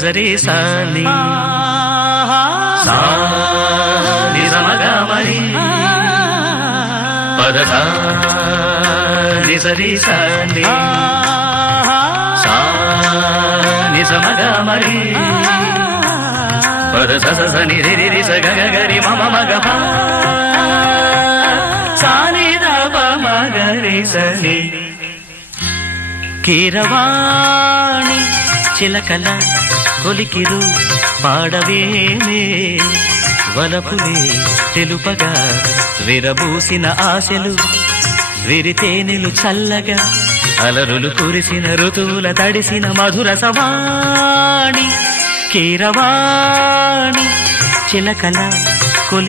నిజరి సాని సా నిజమగ మరి పదస నిజరి సాని సా నిజమగ మరి పదస స ని రి రి స గ గ రి మ మ మ గ ప సా ని ద ప మ గ రి స ని కీరవాణి చిలకల కొలికిరు పాడవేమే వలపులే తెలుపగా విరబూసిన ఆశలు విరితేనెలు చల్లగా అలరులు కురిసిన ఋతువుల తడిసిన మధుర సవాణి కీరవాణి చిలకల